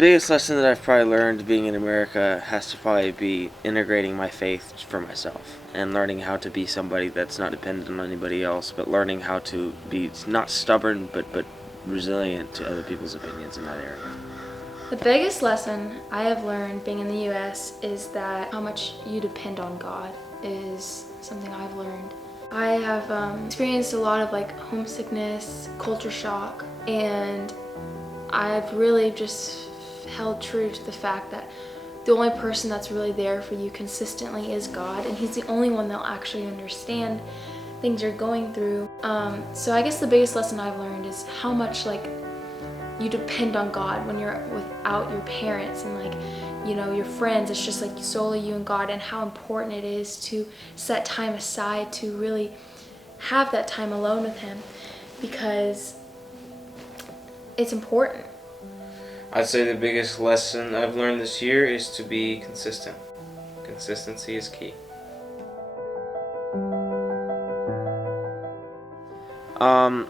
biggest lesson that I've probably learned being in America has to probably be integrating my faith for myself and learning how to be somebody that's not dependent on anybody else, but learning how to be not stubborn but resilient to other people's opinions in that area. The biggest lesson I have learned being in the U.S. is that how much you depend on God is something I've learned. I have experienced a lot of homesickness, culture shock, and I've really just held true to the fact that the only person that's really there for you consistently is God, and He's the only one that'll actually understand things you're going through. So I guess the biggest lesson I've learned is how much you depend on God when you're without your parents and your friends. It's just solely you and God, and how important it is to set time aside to really have that time alone with Him, because it's important. I'd say the biggest lesson I've learned this year is to be consistent. Consistency is key.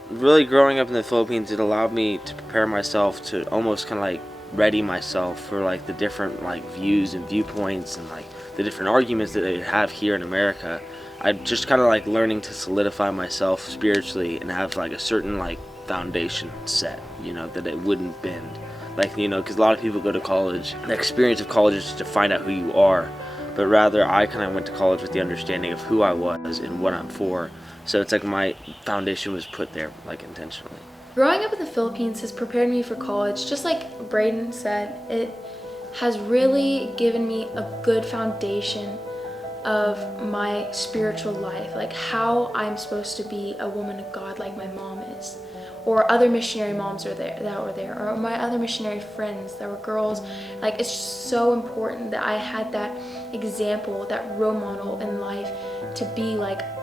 Really growing up in the Philippines, it allowed me to prepare myself to almost kind of ready myself for the different views and viewpoints and the different arguments that they have here in America. I just kind of learning to solidify myself spiritually and have a certain foundation set, that it wouldn't bend. Because a lot of people go to college. The experience of college is to find out who you are, but rather I kind of went to college with the understanding of who I was and what I'm for. So it's my foundation was put there intentionally. Growing up in the Philippines has prepared me for college. Just like Braden said, it has really given me a good foundation of my spiritual life, how I'm supposed to be a woman of God like my mom is, or other missionary moms that were there, or my other missionary friends that were girls. It's just so important that I had that example, that role model in life to be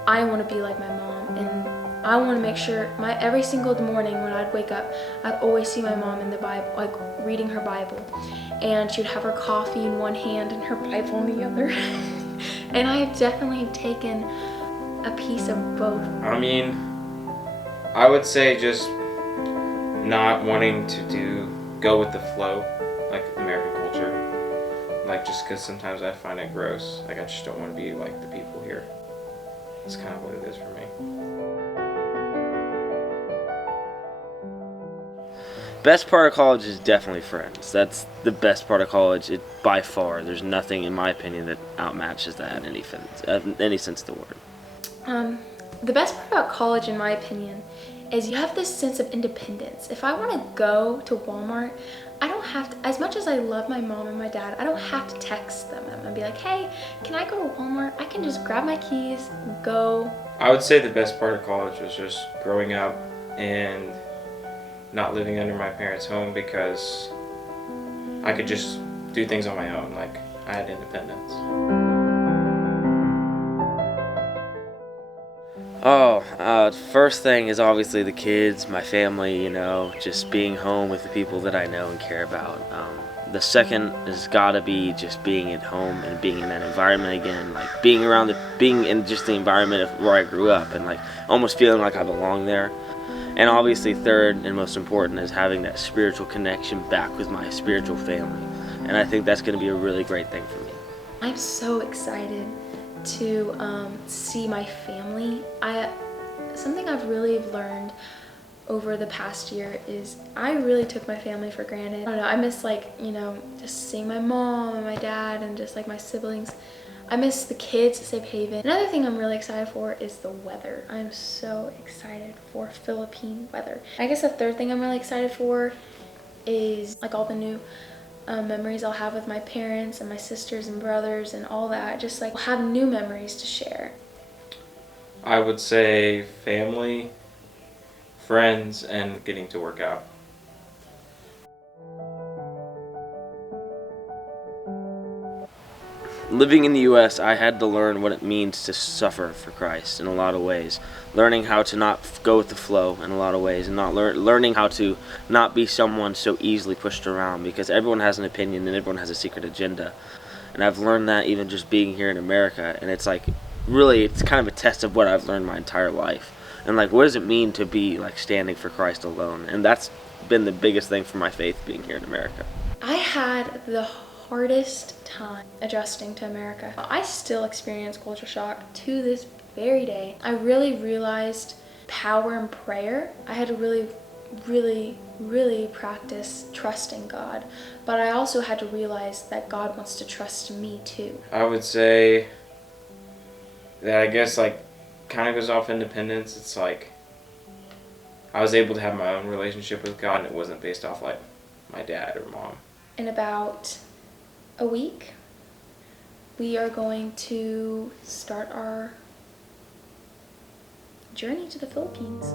I want to be like my mom, and I want to make sure every single morning when I'd wake up, I'd always see my mom in the Bible, reading her Bible, and she'd have her coffee in one hand and her Bible in the other. And I have definitely taken a piece of both. I would say just not wanting to go with the flow, like American culture. Just because sometimes I find it gross. I just don't want to be like the people here. That's kind of what it is for me. Best part of college is definitely friends. That's the best part of college, by far. There's nothing, in my opinion, that outmatches that in any sense of the word. The best part about college, in my opinion, is you have this sense of independence. If I want to go to Walmart, I don't have to, as much as I love my mom and my dad, I don't have to text them and be like, hey, can I go to Walmart? I can just grab my keys and go. I would say the best part of college was just growing up and not living under my parents' home, because I could just do things on my own. I had independence. First thing is obviously the kids, my family, just being home with the people that I know and care about. The second has gotta be just being at home and being in that environment again, being in just the environment of where I grew up and almost feeling like I belong there. And obviously third and most important is having that spiritual connection back with my spiritual family. And I think that's gonna be a really great thing for me. I'm so excited to see my family. Something I've really learned over the past year is I really took my family for granted. I don't know, I miss just seeing my mom and my dad and just my siblings. I miss the kids at Safe Haven. Another thing I'm really excited for is the weather. I'm so excited for Philippine weather. I guess the third thing I'm really excited for is all the new memories I'll have with my parents and my sisters and brothers and all that. Just have new memories to share. I would say family, friends, and getting to work out. Living in the U.S., I had to learn what it means to suffer for Christ in a lot of ways. Learning how to not go with the flow in a lot of ways, and learning how to not be someone so easily pushed around, because everyone has an opinion and everyone has a secret agenda. And I've learned that even just being here in America, and it's really, it's kind of a test of what I've learned my entire life. And what does it mean to be standing for Christ alone? And that's been the biggest thing for my faith being here in America. I had the hardest time adjusting to America. I still experience culture shock to this very day. I really realized power in prayer. I had to really practice trusting God. But I also had to realize that God wants to trust me too. I would say that I guess like kind of goes off independence. It's like I was able to have my own relationship with God, and it wasn't based off like my dad or mom. In about a week, we are going to start our journey to the Philippines.